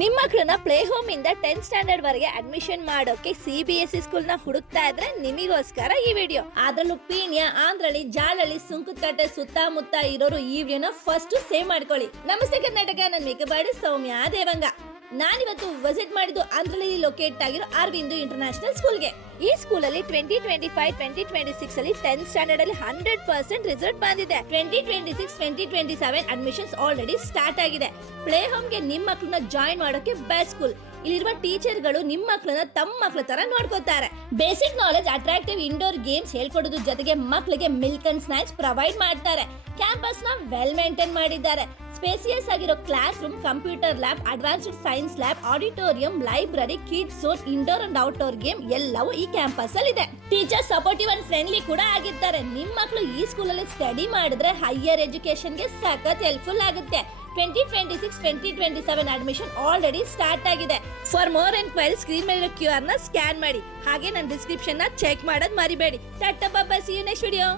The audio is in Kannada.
ನಿಮ್ಮ ಮಕ್ಕಳನ್ನ ಪ್ಲೇ ಹೋಮ್ ಇಂದ 10th ಸ್ಟ್ಯಾಂಡರ್ಡ್ ವರೆಗೆ ಅಡ್ಮಿಷನ್ ಮಾಡೋಕೆ CBSE ಸ್ಕೂಲ್ ನ ಹುಡುಕ್ತಾ ಇದ್ರೆ ನಿಮಗೋಸ್ಕರ ಈ ವಿಡಿಯೋ. ಅದ್ರಲ್ಲೂ ಪೀಣ್ಯ, ಆಂಧ್ರಳ್ಳಿ, ಜಾಲಹಳ್ಳಿ, ಸುಂಕದಕಟ್ಟೆ ಸುತ್ತಮುತ್ತ ಇರೋರು ಈ ವಿಡಿಯೋನ ಫಸ್ಟ್ ಸೇವ್ ಮಾಡ್ಕೊಳ್ಳಿ. ನಮಸ್ತೆ ಕರ್ನಾಟಕ, ನನ್ನ ಮೇಕಬಾಡಿ ಸೌಮ್ಯ ದೇವಂಗ. ನಾನಿವತ್ತು ವಿಸಿಟ್ ಮಾಡಿದ್ದು ಆಂಧ್ರಳ್ಳಿ ಲೊಕೇಟ್ ಆಗಿರೋ ಅರವಿಂದ್ ಇಂಟರ್ನ್ಯಾಷನಲ್ ಸ್ಕೂಲ್ಗೆ. ಈ ಸ್ಕೂಲಲ್ಲಿ 2025-2026 ಅಲ್ಲಿ 10th ಸ್ಟ್ಯಾಂಡರ್ಡ್ ಅಲ್ಲಿ 100% ರಿಸಲ್ಟ್ ಬಂದಿದೆ. 2026-2027 ಅಡ್ಮಿಷನ್ಸ್ ಆಲ್ರೆಡಿ ಸ್ಟಾರ್ಟ್ ಆಗಿದೆ. ಪ್ಲೇ ಹೋಮ್ಗೆ ನಿಮ್ಮ ಮಕ್ಕಳನ್ನ ಜಾಯಿನ್ ಮಾಡೋಕೆ ಬೆಸ್ಟ್ ಸ್ಕೂಲ್. ಇಲ್ಲಿರುವ ಟೀಚರ್ಗಳು ನಿಮ್ಮ ಮಕ್ಕಳನ್ನ ತಮ್ಮ ಮಕ್ಕಳ ತರ ನೋಡ್ಕೋತಾರೆ. Basic knowledge, attractive indoor games ಹೇಳ್ಕೊಡೋದ್ರ ಜೊತೆಗೆ ಮಕ್ಕಳಿಗೆ ಮಿಲ್ಕ್ ಅಂಡ್ ಸ್ನಾಕ್ಸ್ ಪ್ರೊವೈಡ್ ಮಾಡ್ತಾರೆ. ಕ್ಯಾಂಪಸ್ ನ ವೆಲ್ ಮೇಂಟೈನ್ ಮಾಡಿದ್ದಾರೆ. ಸ್ಪೇಸಿಯಸ್ ಆಗಿರೋ classroom, computer lab, advanced science lab, auditorium, library, kids zone, indoor and outdoor game ಎಲ್ಲವೂ ಈ ಕ್ಯಾಂಪಸ್ ಅಲ್ಲಿ ಇದೆ. ಟೀಚರ್ ಸಪೋರ್ಟಿವ್ ಅಂಡ್ ಫ್ರೆಂಡ್ಲಿ ಕೂಡ ಆಗಿದ್ದಾರೆ. ನಿಮ್ಮ ಮಕ್ಕಳು ಈ ಸ್ಕೂಲ್ ಅಲ್ಲಿ ಸ್ಟಡಿ ಮಾಡಿದ್ರೆ ಹೈಯರ್ ಎಜುಕೇಶನ್ ಗೆ ಸಖತ್ ಹೆಲ್ಪ್ಫುಲ್ ಆಗುತ್ತೆ. 2026-2027 ಅಡ್ಮಿಷನ್ ಆಲ್ರೆಡಿ ಸ್ಟಾರ್ಟ್ ಆಗಿದೆ. ಫಾರ್ ಮೋರ್ ಎನ್ಕ್ವೈರಿ ಸ್ಕ್ರೀನ್ ಮೇಲೆ QR ನ ಸ್ಕ್ಯಾನ್ ಮಾಡಿ. ಹಾಗೆ ನನ್ನ ಡಿಸ್ಕ್ರಿಪ್ಷನ್ ನ ಚೆಕ್ ಮಾಡೋದ್ ಮರಿಬೇಡಿ. ಟಾಟಾ ಬಾಯ್, ಸಿ ಯು ನೆಕ್ಸ್ಟ್ ವಿಡಿಯೋ.